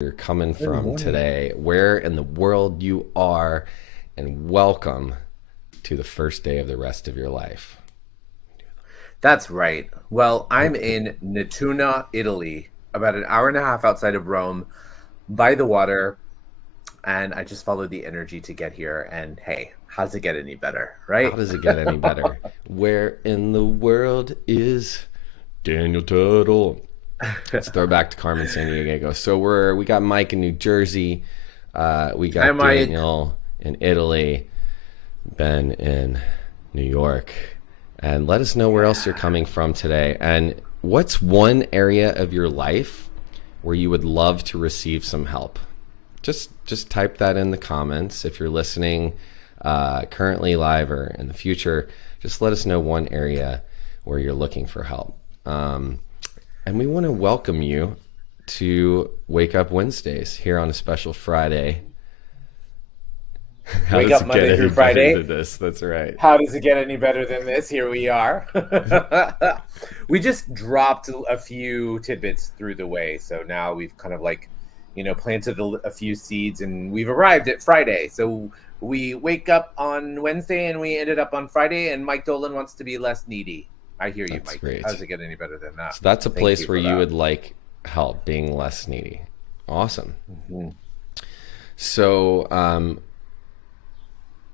you're coming Good from morning. today, where in the world you are, and welcome to the first day of the rest of your life. That's right. Well, I'm in Netuna, Italy, about an hour and a half outside of Rome, by the water, and I just followed the energy to get here. And hey, how's it get any better, How right? does it get any better? Where in the world is Daniel Tuttle? Let's throw back to Carmen San Diego. So we got Mike in New Jersey, we Hi, got Mike. Daniel in Italy, Ben in New York, and let us know where else you're Yeah. coming from today. And what's one area of your life where you would love to receive some help? Just type that in the comments if you're listening currently live or in the future. Just let us know one area where you're looking for help. And we want to welcome you to Wake Up Wednesdays here on a special Friday. How Wake does up it get Monday any through better Friday. than this? That's right. How does it get any better than this? Here we are. We just dropped a few tidbits through the way. So now we've kind of planted a few seeds and we've arrived at Friday. So we wake up on Wednesday and we ended up on Friday. And Mike Dolan wants to be less needy. I hear you, That's Mike. How great. does it get any better than that? So that's a Thank place you where for you that. would like help being less needy. Awesome. Mhm. So,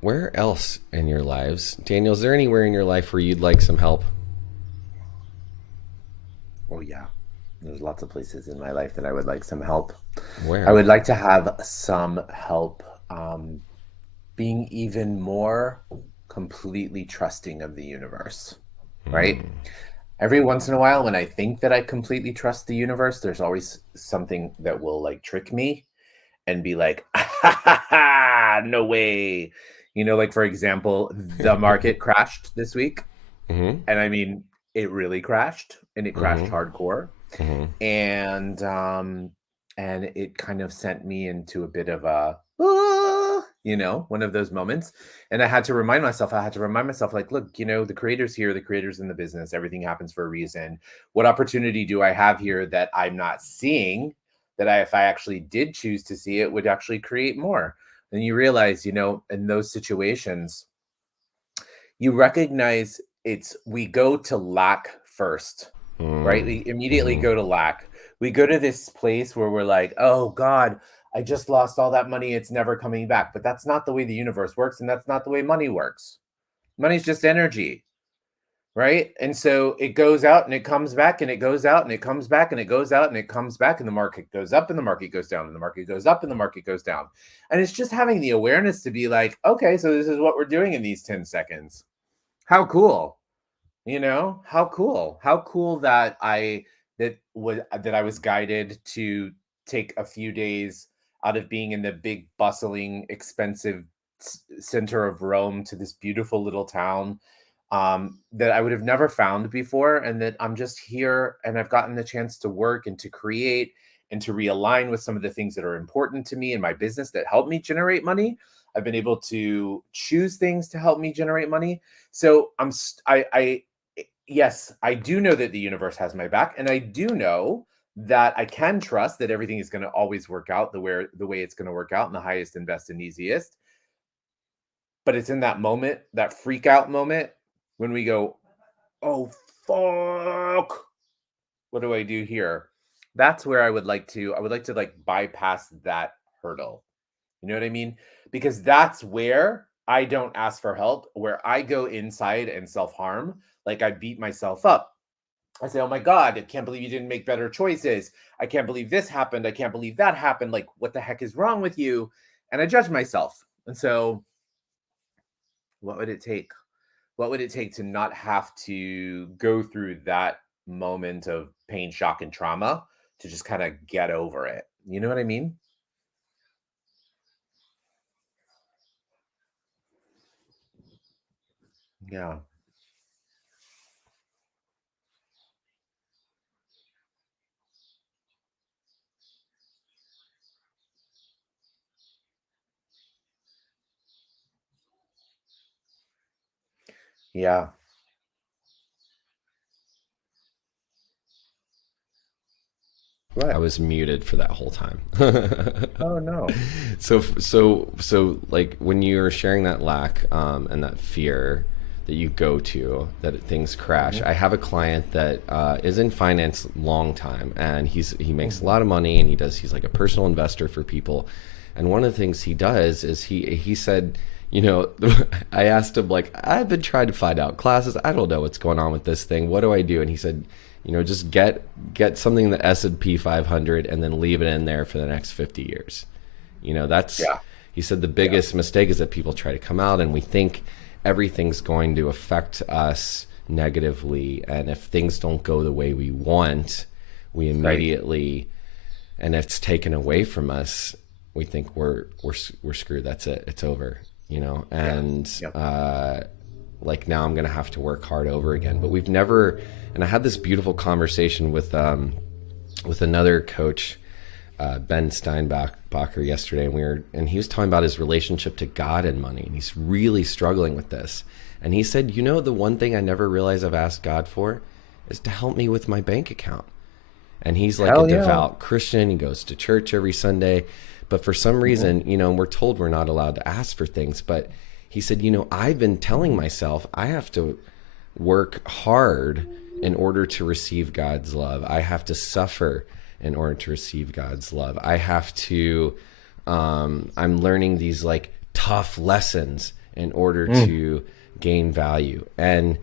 where else in your lives, Daniel, is there anywhere in your life where you'd like some help? Oh, yeah. There's lots of places in my life that I would like some help. I Where? would like to have some help being even more completely trusting of the universe, right? Hmm. Every once in a while, when I think that I completely trust the universe, there's always something that will like trick me and be like, no way. Like for example, the market crashed this week. Mm-hmm. And I mean, it really crashed and it crashed Mm-hmm. hardcore. Mm-hmm. And and it kind of sent me into a bit of a "Ah," one of those moments. And I had to remind myself, like, look, the creator's here, the creator's in the business, everything happens for a reason. What opportunity do I have here that I'm not seeing, that if I actually did choose to see it, would actually create more? Then you realize, in those situations, you recognize we go to lack first, right? We immediately Mm-hmm. go to lack. We go to this place where we're like, oh God, I just lost all that money. It's never coming back. But that's not the way the universe works. And that's not the way money works. Money's just energy, right? And so it goes out and it comes back and it goes out and it comes back and it goes out and it comes back, and the market goes up and the market goes down and the market goes up and the market goes down. And it's just having the awareness to be like, okay, so this is what we're doing in these 10 seconds. How cool. How cool that I was guided to take a few days out of being in the big bustling expensive center of Rome to this beautiful little town that I would have never found before, and that I'm just here and I've gotten the chance to work and to create and to realign with some of the things that are important to me in my business that help me generate money. I've been able to choose things to help me generate money. So yes, I do know that the universe has my back, and I do know that I can trust that everything is going to always work out the way it's going to work out, in the highest and best and easiest. But it's in that moment, that freak out moment, when we go, "Oh fuck, what do I do here?" That's where I would like to like bypass that hurdle. You know what I mean? Because that's where I don't ask for help, where I go inside and self-harm, like I beat myself up. I say, "Oh my God, I can't believe you didn't make better choices. I can't believe this happened. I can't believe that happened. Like, what the heck is wrong with you?" And I judge myself. And so, what would it take? What would it take to not have to go through that moment of pain, shock, and trauma to just kind of get over it? You know what I mean? Yeah. Yeah. I What? was muted for that whole time. Oh no. So like when you're sharing that lack and that fear that you go to that things crash. Mm-hmm. I have a client that is in finance long time, and he makes a Mm-hmm. lot of money, and he's like a personal investor for people. And one of the things he does is he said, you know, I asked him, like, I've been trying to find out classes. I don't know what's going on with this thing. What do I do? And he said, you know, just get something in the S&P 500 and then leave it in there for the next 50 years. You know, that's, Yeah. he said the Yeah. biggest mistake is that people try to come out and we think everything's going to affect us negatively. And if things don't go the way we want, we Right. immediately, and it's taken away from us, we think we're screwed. That's it. It's over, you know? Yeah. And, Yep. like now I'm going to have to work hard over again. But we've never, and I had this beautiful conversation with another coach, Ben Steinbacher yesterday, and he was talking about his relationship to God and money, and he's really struggling with this. And he said, you know, the one thing I never realized I've asked God for is to help me with my bank account. And he's like a Hell yeah. devout Christian. He goes to church every Sunday, but for some reason, you know, we're told we're not allowed to ask for things. But he said, you know, I've been telling myself I have to work hard in order to receive God's love. I have to suffer in order to receive God's love. I have to, I'm learning these like tough lessons in order to gain value. And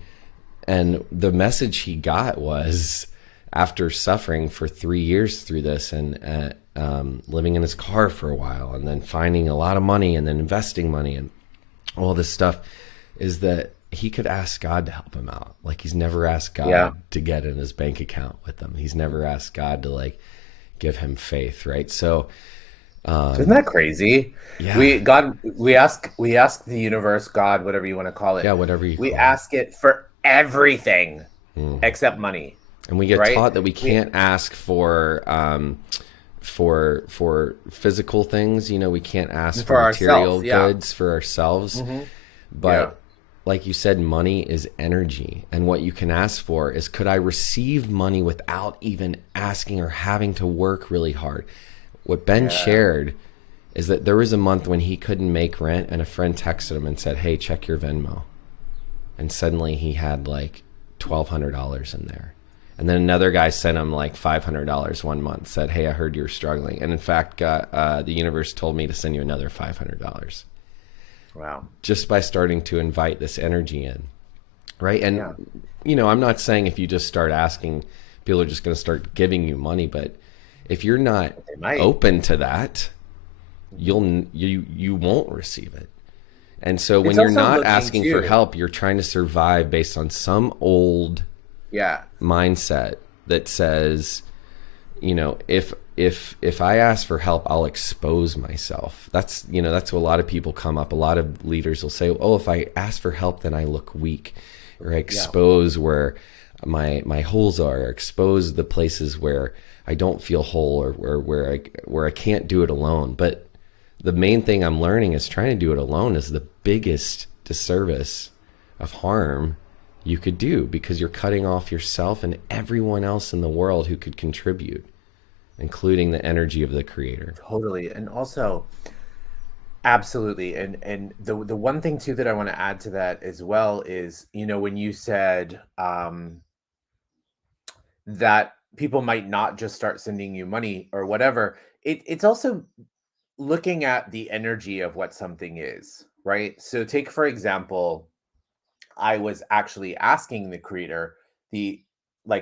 the message he got was, after suffering for 3 years through this, and living in his car for a while, and then finding a lot of money, and then investing money and all this stuff, is that he could ask God to help him out. Like, he's never asked God Yeah. to get in his bank account with him. He's never asked God to like give him faith, right? So Isn't that crazy? yeah. We ask the universe, God, whatever you want to call it. Yeah, whatever you We call it. ask it for everything except money. And we get Right? taught that we can't ask for physical things. You know, we can't ask For for material ourselves, yeah. goods for ourselves. But Yeah. like you said, money is energy. And what you can ask for is, could I receive money without even asking or having to work really hard? What Ben shared is that there was a month when he couldn't make rent, and a friend texted him and said, hey, check your Venmo. And suddenly he had like $1,200 in there. And then another guy sent him like $500 one month, said, hey, I heard you're struggling. And in fact, the universe told me to send you another $500 Wow. just by starting to invite this energy in. Right. And, Yeah. you know, I'm not saying if you just start asking, people are just going to start giving you money. But if you're not They might. open to that, you won't receive it. And so when It's you're also not looking asking for too- help, you're trying to survive based on some old Yeah. mindset that says, you know, if I ask for help, I'll expose myself. That's, you know, that's what a lot of people come up. A lot of leaders will say, oh, if I ask for help, then I look weak, or I expose where my holes are, or expose the places where I don't feel whole, or where I can't do it alone. But the main thing I'm learning is trying to do it alone is the biggest disservice of harm you could do, because you're cutting off yourself and everyone else in the world who could contribute, including the energy of the creator. Totally. And also, absolutely. And the one thing too that I want to add to that as well is, you know, when you said that people might not just start sending you money or whatever, it's also looking at the energy of what something is, right? So take, for example, I was actually asking the creator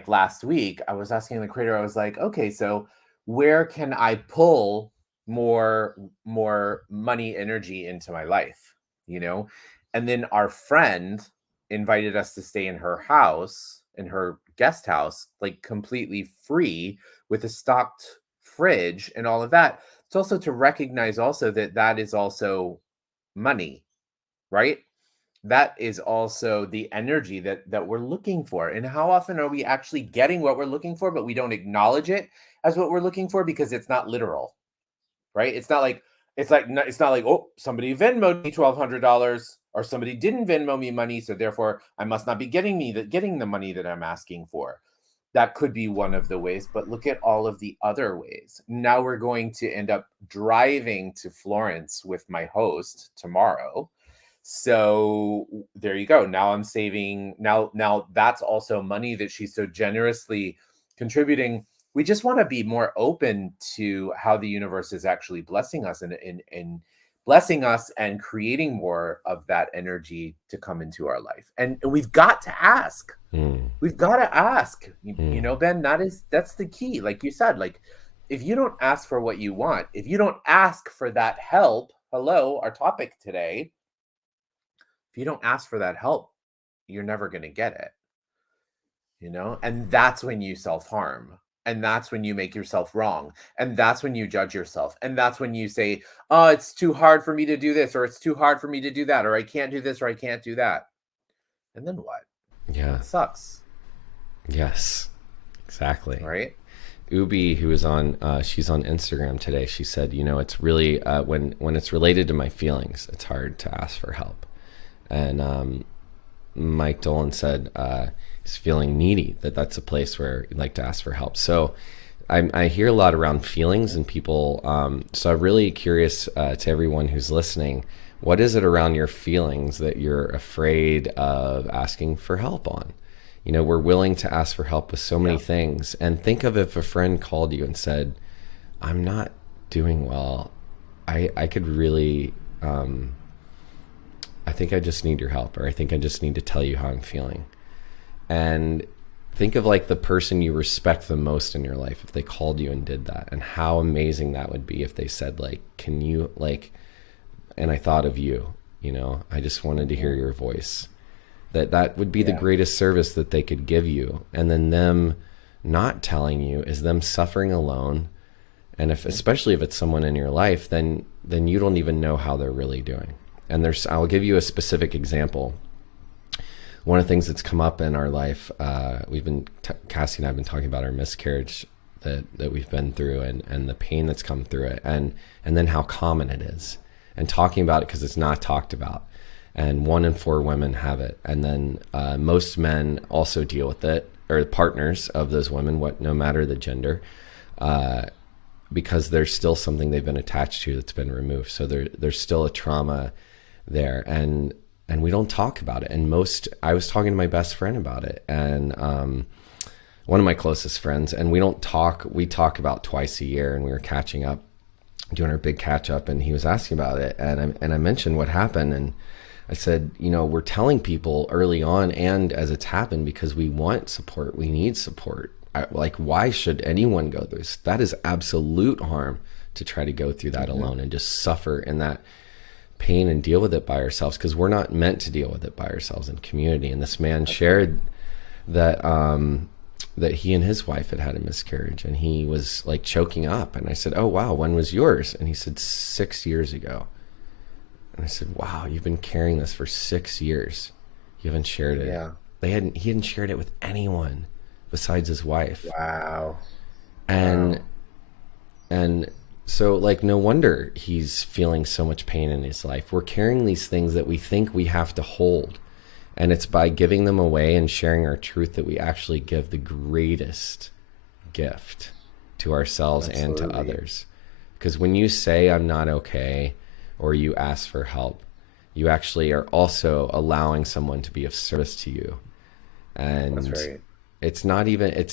last week, I was asking the creator, I was like, okay, so where can I pull more money energy into my life, you know? And then our friend invited us to stay in her house, in her guest house, like completely free, with a stocked fridge and all of that. It's also to recognize also that that is also money, right? That is also the energy that we're looking for. And how often are we actually getting what we're looking for, but we don't acknowledge it as what we're looking for because it's not literal, right? It's not like, oh, somebody Venmoed me $1,200, or somebody didn't Venmo me money, so therefore I must not be getting the money that I'm asking for. that could be one of the ways, but look at all of the other ways. Now we're going to end up driving to Florence with my host tomorrow. So there you go. Now I'm saving. Now that's also money that she's so generously contributing. We just want to be more open to how the universe is actually blessing us and blessing us and creating more of that energy to come into our life. And we've got to ask. Mm, We've got to ask. You mm, know, Ben, that's the key. Like you said, like if you don't ask for what you want, if you don't ask for that help, hello, our topic today, if you don't ask for that help, you're never going to get it, you know? And that's when you self-harm. And that's when you make yourself wrong. And that's when you judge yourself. And that's when you say, "Oh, it's too hard for me to do this, or it's too hard for me to do that, or I can't do this, or I can't do that." And then what? yeah. It sucks, Yes. Exactly. right? Ubi, who is on, she's on Instagram today. She said, it's really when it's related to my feelings, it's hard to ask for help. And Mike Dolan said he's feeling needy. That's a place where you'd like to ask for help. So I hear a lot around feelings and people. So I'm really curious to everyone who's listening. What is it around your feelings that you're afraid of asking for help on? We're willing to ask for help with so many Yeah. things. And think of if a friend called you and said, I'm not doing well. I could really, I think I just need your help, or I think I just need to tell you how I'm feeling. And think of like the person you respect the most in your life if they called you and did that, and how amazing that would be if they said, like, can you, like, and I thought of you, I just wanted to hear Mhm. your voice. That would be the Yeah. greatest service that they could give you. And then them not telling you is them suffering alone. And if, Mhm. especially if it's someone in your life, then you don't even know how they're really doing. And I'll give you a specific example. One of the things that's come up in our life, Cassie and I've been talking about our miscarriage that we've been through, and the pain that's come through it, and then how common it is, and talking about it because it's not talked about. And 1 in 4 women have it, and then most men also deal with it, or partners of those women, no matter the gender, because there's still something they've been attached to that's been removed. So there's still a trauma there, and we don't talk about it. And I was talking to my best friend about it, and one of my closest friends, and we don't talk. We talk about twice a year, and we were catching up, doing our big catch up, and he was asking about it, and I mentioned what happened, and I said, we're telling people early on and as it's happened because we want support, we need support. Like, why should anyone go through this? That is absolute harm to try to go through that Mhm. alone and just suffer in that pain and deal with it by ourselves, because we're not meant to deal with it by ourselves in community. And this man That's right. shared that that he and his wife had had a miscarriage, and he was like choking up. And I said, "Oh wow, when was yours?" And he said, 6 years ago. And I said, "Wow, you've been carrying this for 6 years. You haven't shared it." Yeah. He hadn't shared it with anyone besides his wife. Wow. And Wow. and so, like, no wonder he's feeling so much pain in his life. We're carrying these things that we think we have to hold. And it's by giving them away and sharing our truth that we actually give the greatest gift to ourselves and to Absolutely. others. Because when you say, I'm not okay, or you ask for help, you actually are also allowing someone to be of service to you. That's And right. it's not even,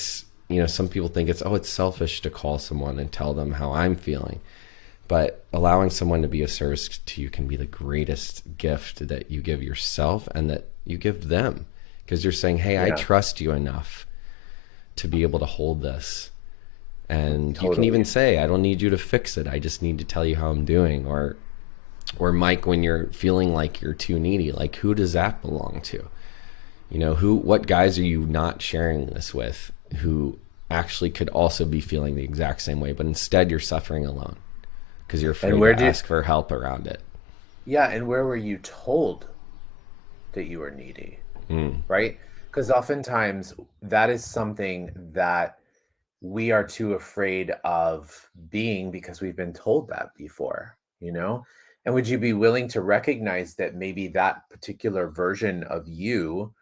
some people think it's selfish to call someone and tell them how I'm feeling. But allowing someone to be of service to you can be the greatest gift that you give yourself and that you give them. Because you're saying, hey, I Yeah. trust you enough to be able to hold this. And you can even Totally. say, I don't need you to fix it. I just need to tell you how I'm doing. Or Mike, when you're feeling like you're too needy, like, who does that belong to? What guys are you not sharing this with who actually could also be feeling the exact same way, but instead you're suffering alone because you're And afraid where to did ask for help around it. yeah, and where were you told that you were needy, Mm, right? Because oftentimes that is something that we are too afraid of being because we've been told that before, you know? And would you be willing to recognize that maybe that particular version of you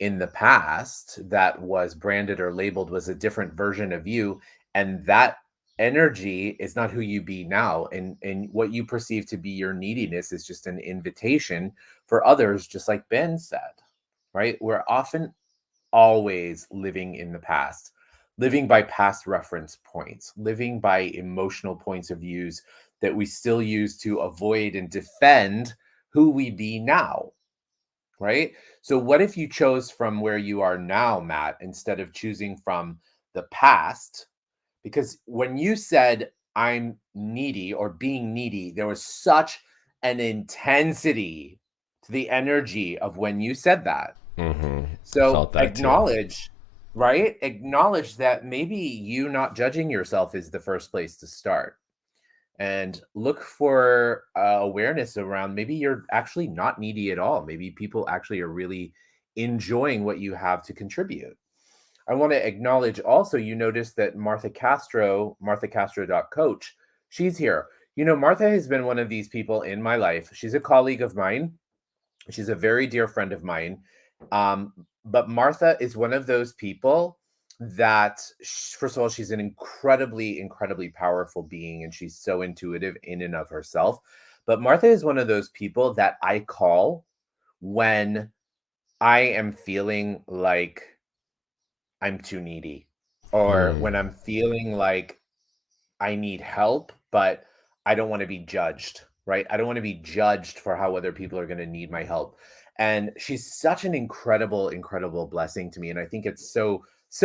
in the past that was branded or labeled was a different version of you, and that energy is not who you be now, and what you perceive to be your neediness is just an invitation for others, just like Ben said, right? We're often always living in the past, living by past reference points, living by emotional points of views that we still use to avoid and defend who we be now, right? So what if you chose from where you are now, Matt, instead of choosing from the past? Because when you said I'm needy or being needy, there was such an intensity to the energy of when you said that. Mm-hmm. I So felt that too. acknowledge, right? Acknowledge that maybe you not judging yourself is the first place to start. And look for awareness around maybe you're actually not needy at all. Maybe people actually are really enjoying what you have to contribute. I want to acknowledge also, you notice that Martha Castro.coach, she's here. You know, Martha has been one of these people in my life. She's a colleague of mine. She's a very dear friend of mine. Um, but Martha is one of those people that, first of all, she's an incredibly, incredibly powerful being, and she's so intuitive in and of herself. But Martha is one of those people that I call when I am feeling like I'm too needy, or Mm. when I'm feeling like I need help, but I don't want to be judged, right? I don't want to be judged for how other people are going to need my help. And she's such an incredible, incredible blessing to me. And I think it's so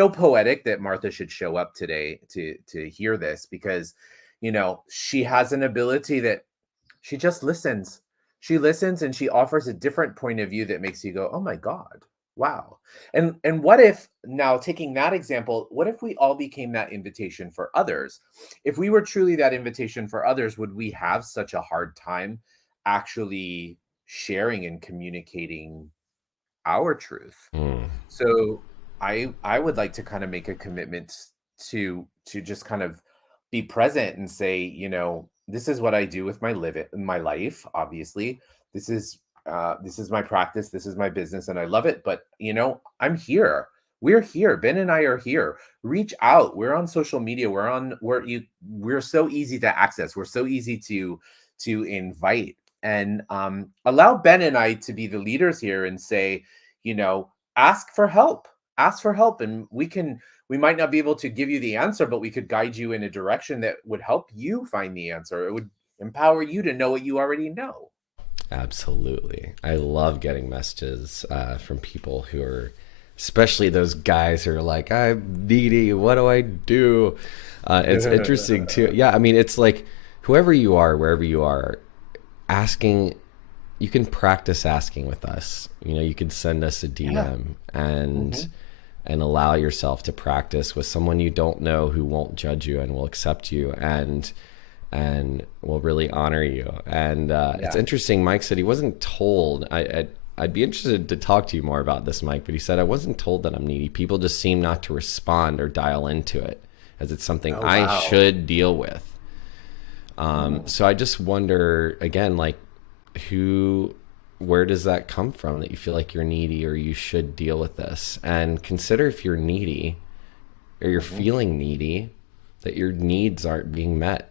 poetic that Martha should show up today to hear this, because, you know, she has an ability that she just listens. She listens and she offers a different point of view that makes you go, "Oh my God, wow." And what if, now taking that example, what if we all became that invitation for others? If we were truly that invitation for others, would we have such a hard time actually sharing and communicating our truth? Mm. So I would like to kind of make a commitment to just kind of be present and say, you know, this is what I do with my life, obviously. This is my practice, this is my business, and I love it, but you know, I'm here. We're here. Ben and I are here. Reach out. We're on social media. We're so easy to access. We're so easy to invite. And allow Ben and I to be the leaders here and say, you know, ask for help. Ask for help, and we might not be able to give you the answer, but we could guide you in a direction that would help you find the answer. It would empower you to know what you already know. Absolutely. I love getting messages from people who are, especially those guys who are like, I'm needy. What do I do? It's interesting too. Yeah. I mean, it's like whoever you are, wherever you are, asking, you can practice asking with us. You know, you can send us a Yeah. DM and Hmm. allow yourself to practice with someone you don't know who won't judge you and will accept you and will really honor you. And it's Yeah. interesting. Mike said he wasn't told. I'd be interested to talk to you more about this, Mike. But he said I wasn't told that I'm needy. People just seem not to respond or dial into it as it's something Oh I wow. should deal with. Mm. So I just wonder again, like, who, where does that come from that you feel like you're needy or you should deal with this? And consider if you're needy or you're Hmm. feeling needy, that your needs aren't being met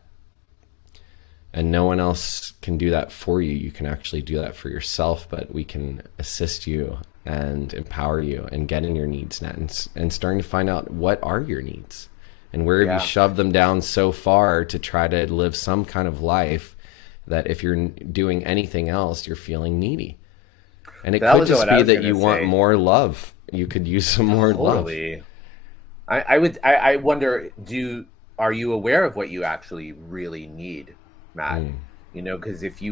and no one else can do that for you. You can actually do that for yourself, but we can assist you and empower you and getting your needs met and starting to find out what are your needs and where have you Yeah. shoved them down so far to try to live some kind of life that if you're doing anything else, you're feeling needy. And it That could was just what I be was that gonna you want say. more love. You could use some more love. Totally. I wonder, are you aware of what you actually really need, Matt? Mm, You know, because if we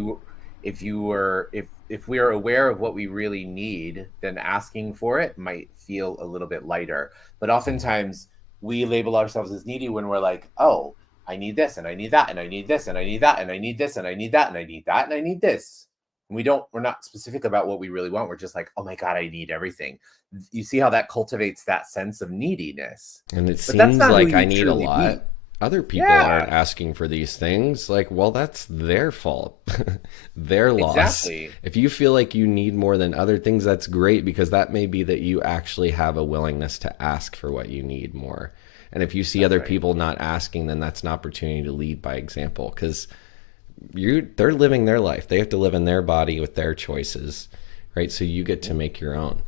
are aware of what we really need, then asking for it might feel a little bit lighter. But mm, oftentimes we label ourselves as needy when we're like, oh, I need this and I need that and I need this and I need that and I need this and I need that and I need that and I need this. And we're not specific about what we really want. We're just like, oh my God, I need everything. You see how that cultivates that sense of neediness. and it But that's seems not who like I you need a truly lot. be. other people aren't Yeah, asking for these things, like, well, that's their fault, their loss. exactly. If you feel like you need more than other things, that's great, because that may be that you actually have a willingness to ask for what you need more. And if you see That's other right. people not asking, then that's an opportunity to lead by example, because they're living their life. They have to live in their body with their choices, right? So you get to Mhm. make your own.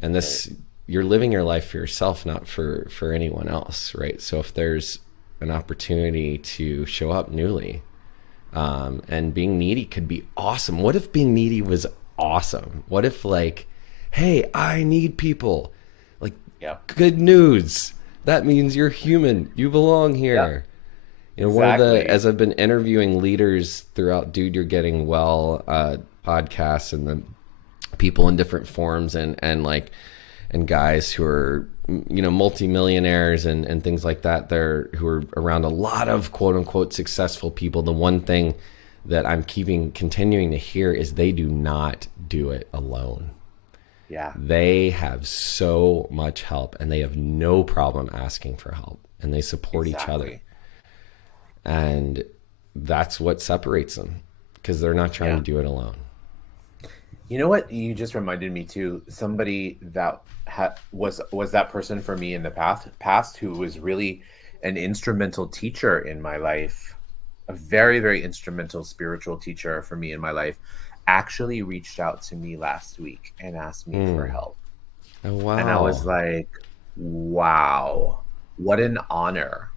And Right. this, you're living your life for yourself, not for anyone else, right? So if there's an opportunity to show up newly, and being needy could be awesome. What if being needy was awesome? What if, like, hey, I need people, like, Yeah. good news, that means you're human, you belong Yep. here. You know, one of the, Exactly. as I've been interviewing leaders throughout Dude You're Getting Well podcasts, and the people in different forms, and like, and guys who are, you know, multimillionaires and things like that, they're who are around a lot of quote unquote successful people, the one thing that I'm continuing to hear is they do not do it alone. Yeah. They have so much help, and they have no problem asking for help, and they support each other. Exactly. And that's what separates them, because they're not trying Yeah. to do it alone. You know what? You just reminded me too. Somebody that was that person for me in the past who was really an instrumental teacher in my life, a very, very instrumental spiritual teacher for me in my life, actually reached out to me last week and asked me for Mm. help. Oh, And I was wow. like, wow, what an honor,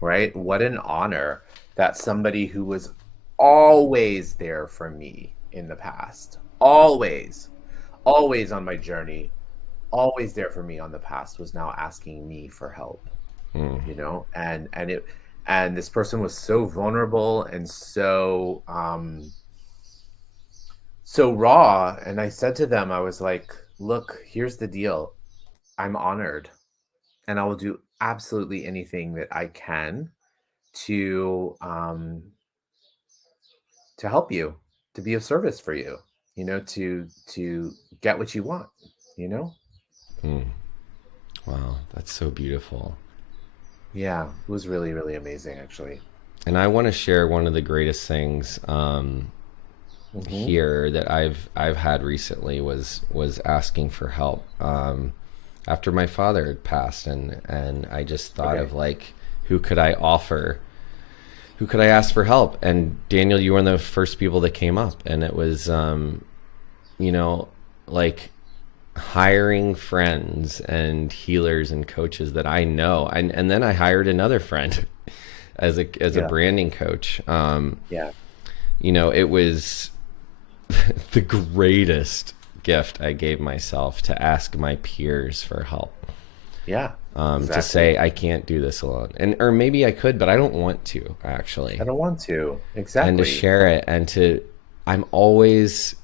right? What an honor that somebody who was always there for me in the past, always on my journey, always there for me on the past, was now asking me for help, Mm. you know? And this person was so vulnerable and so raw. And I said to them, I was like, look, here's the deal. I'm honored, and I will do absolutely anything that I can to to help you, to be of service for you, to get what you want, you know? Mm. Wow, that's so beautiful. Yeah, it was really, really amazing actually. And I want to share one of the greatest things, Hmm. here that I've had recently was asking for help, after my father had passed, and I just thought Okay. of, like, who could I offer, who could I ask for help? And Daniel, you were one of the first people that came up, and it was, you know, like, hiring friends and healers and coaches that I know, and then I hired another friend as a Yeah. branding coach. Yeah. You know, it was the greatest gift I gave myself to ask my peers for help. Yeah. To Exactly. say I can't do this alone, and or maybe I could, but I don't want to, I actually. don't want to. And to Exactly. share it, and to, I'm always,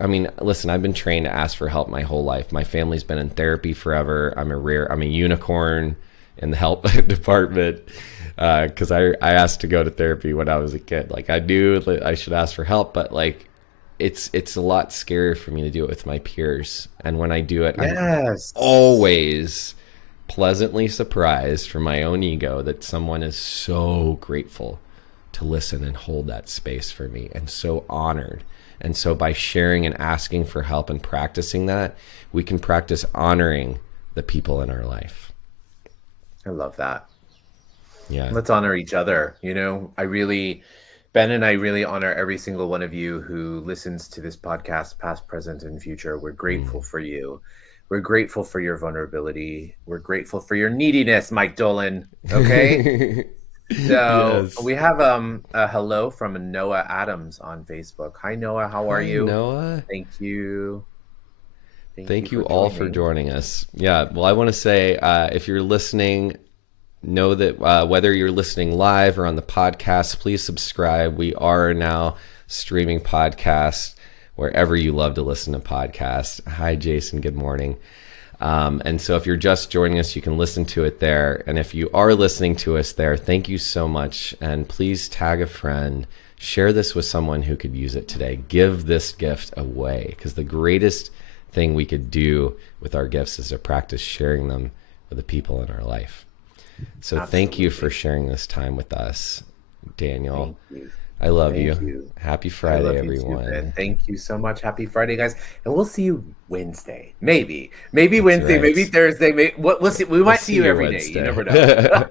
I mean, listen, I've been trained to ask for help my whole life. My family's been in therapy forever. I'm a unicorn in the help department, because I asked to go to therapy when I was a kid. Like, I knew that I should ask for help, but, like, it's a lot scarier for me to do it with my peers. And when I do it, I'm Yes. always pleasantly surprised for my own ego that someone is so grateful to listen and hold that space for me, and so honored. And so by sharing and asking for help and practicing that, we can practice honoring the people in our life. I love that. Yeah. Let's honor each other. Ben and I really honor every single one of you who listens to this podcast, past, present, and future. We're grateful Mm. for you. We're grateful for your vulnerability. We're grateful for your neediness, Mike Dolan. Okay. So Yes. we have a hello from Noah Adams on Facebook. Hi Noah, how are Hi, you? Noah. Thank you. Thank you Thank you for all for joining. joining us. Yeah. Well, I want to say, if you're listening, know that, whether you're listening live or on the podcast, please subscribe. We are now streaming podcasts wherever you love to listen to podcasts. Hi, Jason. Good morning. And so if you're just joining us, you can listen to it there. And if you are listening to us there, thank you so much. And please tag a friend. Share this with someone who could use it today. Give this gift away, because the greatest thing we could do with our gifts is to practice sharing them with the people in our life. So thank you for Absolutely. sharing this time with us, Daniel. Thank you. I love Thank you. you. Happy I Friday, love you too, Ben. everyone. Thank you so much. Happy Friday, guys. And we'll see you Wednesday. Maybe That's Wednesday, maybe right. Thursday. We'll see. We We'll might see see you you every day. You never Wednesday. know.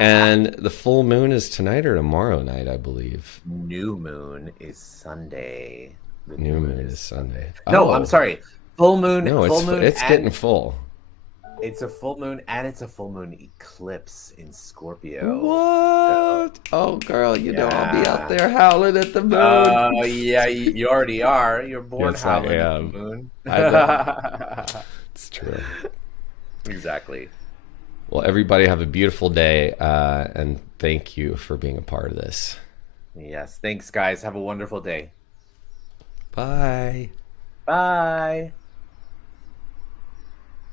And the full moon is tonight or tomorrow night, I believe. New moon is Sunday. The new New moon moon is is Sunday. Sunday. No, I'm Oh, sorry. Full moon, no, full moon, it's getting and full. it's a full moon, and it's a full moon eclipse in Scorpio. So What? Oh, girl, you know I'll be out yeah. there howling at the moon. Oh yeah, you already are. You're born Yes, I howling at the am. moon. I know. It's true. Exactly. Well, everybody have a beautiful day, and thank you for being a part of this. Yes. Thanks, guys. Have a wonderful day. Bye. Bye.